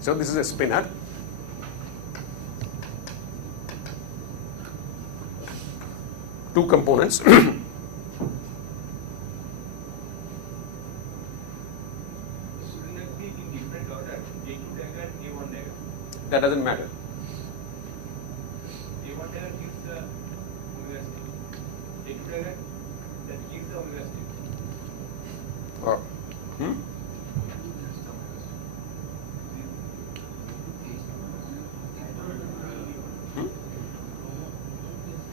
So this is a spinner. Two components. Shouldn't it be in different order? A2 dagger and A1 dagger. That doesn't matter. A1 dagger gives the omega state. A2 dagger that gives the omega state. Or,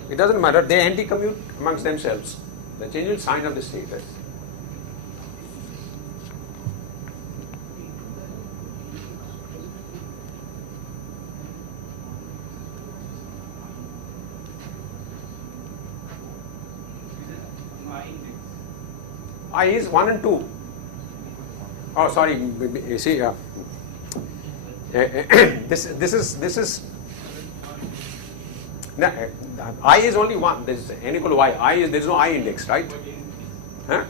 It doesn't matter. They anti-commute amongst themselves. The change in sign of the state. I is 1 and 2. Oh, sorry. You see, this is. No, I is only 1. There is n equal to y. There is no I index, right? Huh?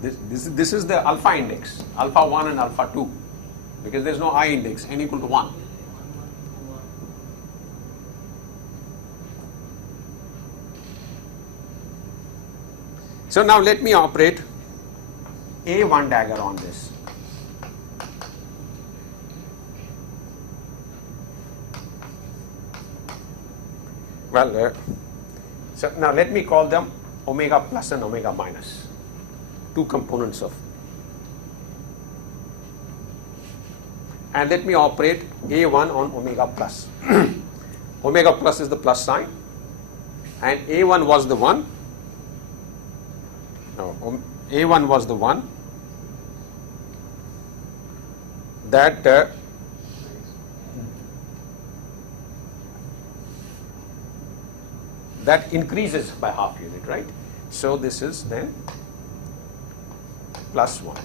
This is the alpha index, alpha 1 and alpha 2, because there is no I index, n equal to 1. So now let me operate A1 dagger on this. Well, so now let me call them omega plus and omega minus, two components of. And let me operate A1 on omega plus. Omega plus is the plus sign, and A1 was the 1. No, A1 was the 1 that that increases by half unit, right? So this is then plus 1.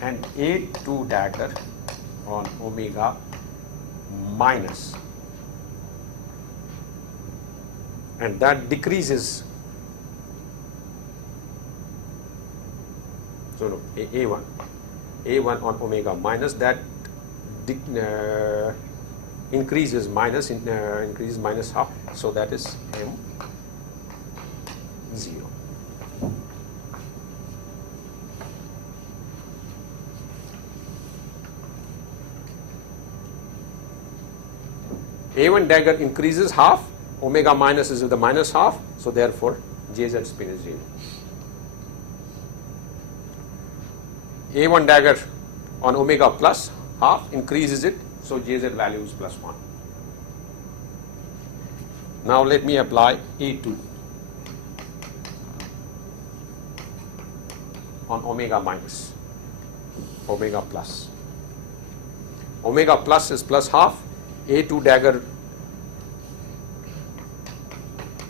And A2 dagger on omega minus, and that decreases. So no, A1 on omega minus, that increases minus increases minus half, so that is M0. A1 dagger increases half, omega minus is the minus half, so therefore JZ spin is 0. A1 dagger on omega plus half increases it, so JZ value is plus 1. Now let me apply E2 on omega minus, omega plus. Omega plus is plus half. A2 dagger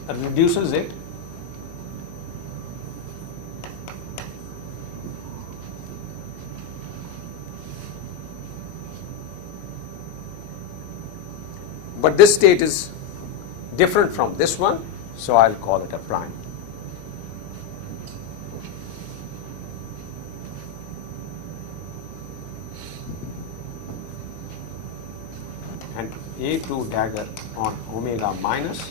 reduces it, but this state is different from this one, so I'll call it a prime. And A2 dagger on omega minus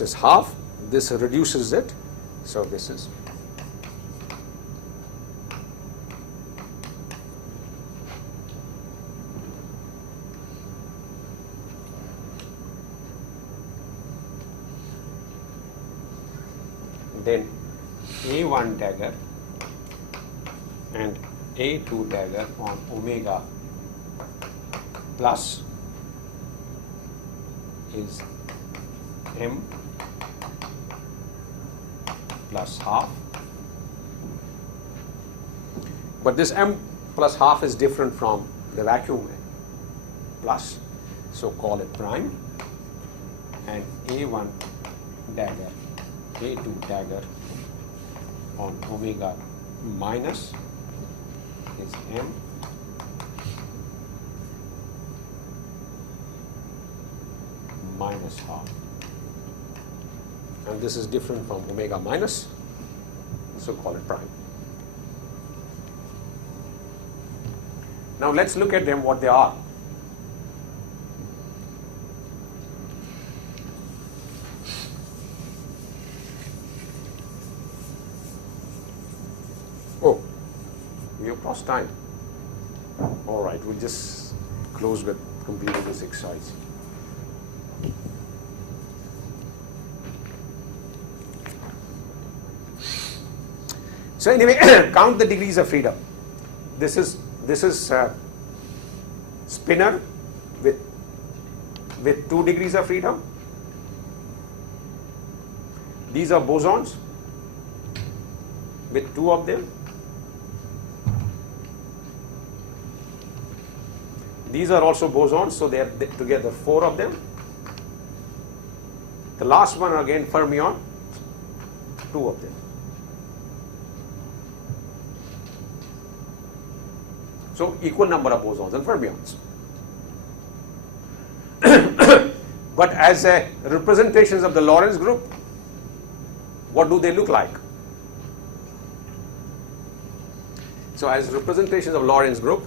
is half, this reduces it, so this is then A1 dagger and A2 dagger on omega plus is M plus half, but this M plus half is different from the vacuum plus, so call it prime, and A1 dagger, A2 dagger on omega minus is M minus half, and this is different from omega minus, so call it prime. Now let's look at them, what they are. Oh, we have crossed time. All right, we'll just close with completing this exercise. So anyway, count the degrees of freedom. This is spinner with 2 degrees of freedom. These are bosons with 2 of them. These are also bosons, so they are together 4 of them. The last one again fermion, 2 of them. So equal number of bosons and fermions. But as representations of the Lorentz group, what do they look like? So as representations of Lorentz group,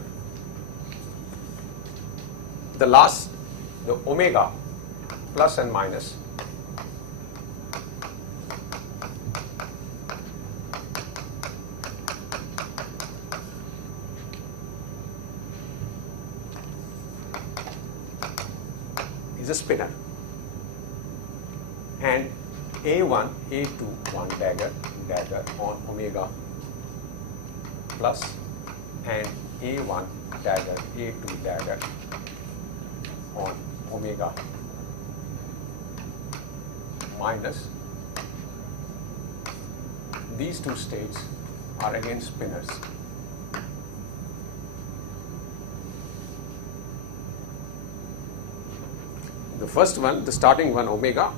the omega plus and minus is a spinner, and A1, A2, one dagger on omega plus, and A1 dagger, A2 dagger on omega minus. These 2 states are again spinners. The first one, the starting one, omega,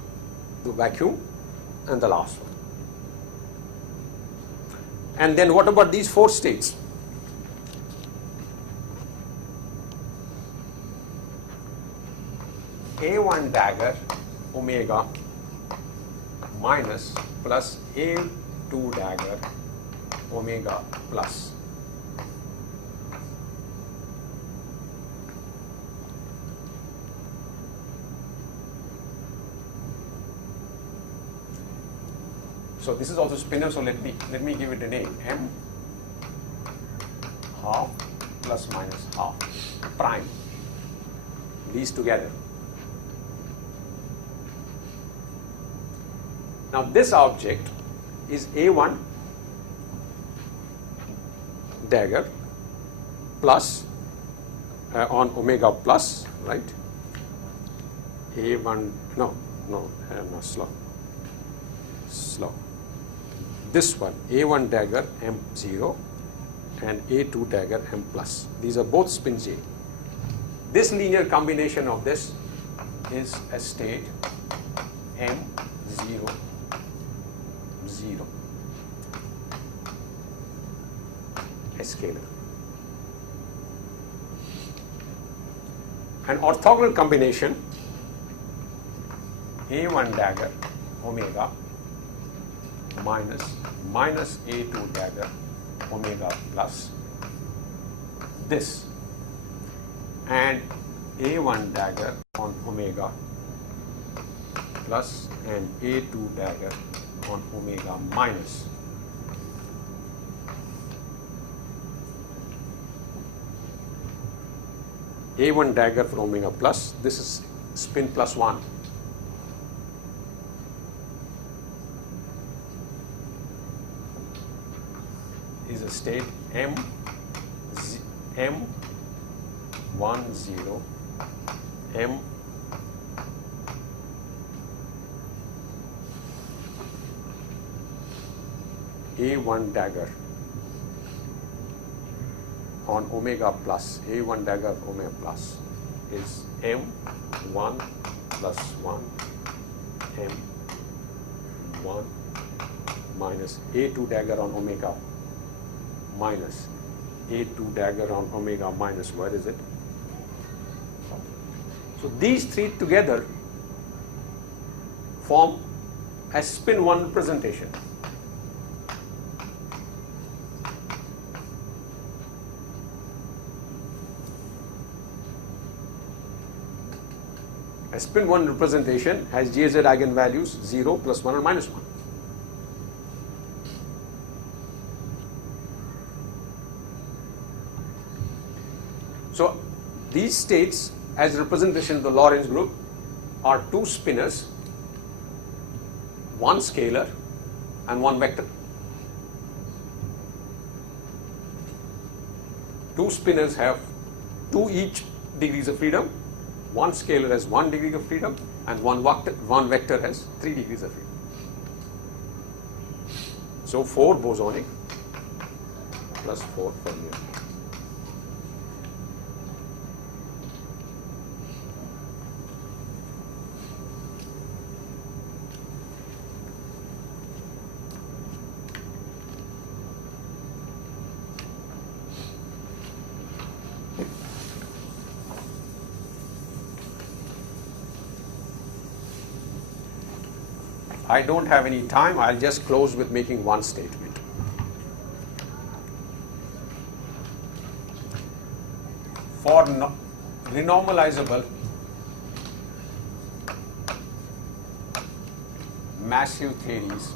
the vacuum, and the last one. And then what about these 4 states? A1 dagger omega minus plus A2 dagger omega plus. So this is also spinner, so let me give it a name, M half plus minus half prime, these together. Now this object is A1 dagger plus on omega plus, right? A1, no, slow. This one, A1 dagger M0 and A2 dagger M plus. These are both spin J. This linear combination of this is a state M0, 0, a scalar. an orthogonal combination A1 dagger omega minus A2 dagger omega plus this, and A1 dagger on omega plus and A2 dagger on omega minus. A1 dagger for omega plus, this is spin plus 1. Is a state M 1 0 M A1 dagger on omega plus, A1 dagger omega plus is M1 plus 1 M1 minus A2 dagger on omega minus A2 dagger on omega minus, where is it? So these three together form a spin 1 representation. A spin 1 representation has Jz eigenvalues 0, plus 1 and minus 1. So these states as representation of the Lorentz group are two spinors, one scalar and one vector. Two spinors have 2 each degrees of freedom. One scalar has 1 degree of freedom, and one vector has 3 degrees of freedom. So 4 bosonic plus 4 fermionic. I don't have any time, I'll just close with making one statement. For renormalizable massive theories,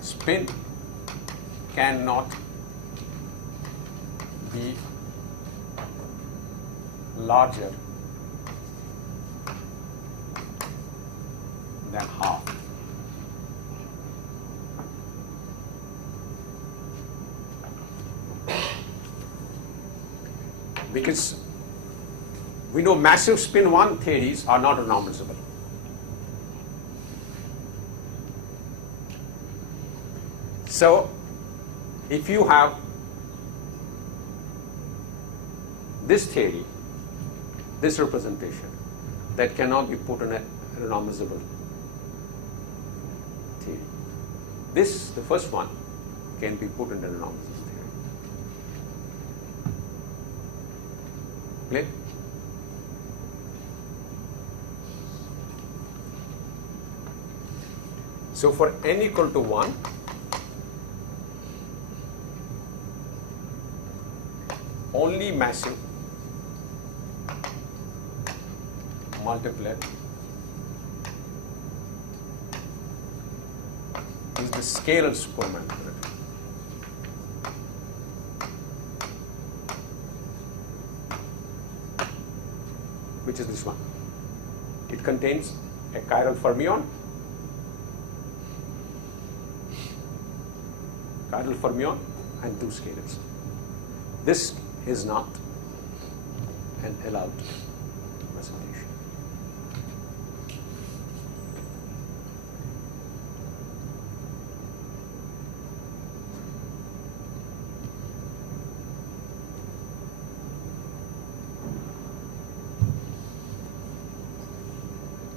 spin cannot be larger than half. Because we know massive spin 1 theories are not renormalizable. So if you have this theory, this representation, that cannot be put in a renormalizable theory. This, the first one, can be put in a renormalizable theory. Clear? So for n equal to 1, only massive multiplet is the scalar supermultiplet. Which is this one. It contains a chiral fermion, and 2 scalars. This is not an allowed presentation.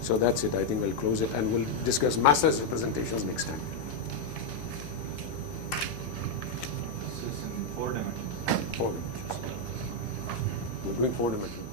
So that's it. I think we'll close it and we'll discuss massless representations next time. 4 dimensions. 4 dimensions. We're doing 4 dimensions.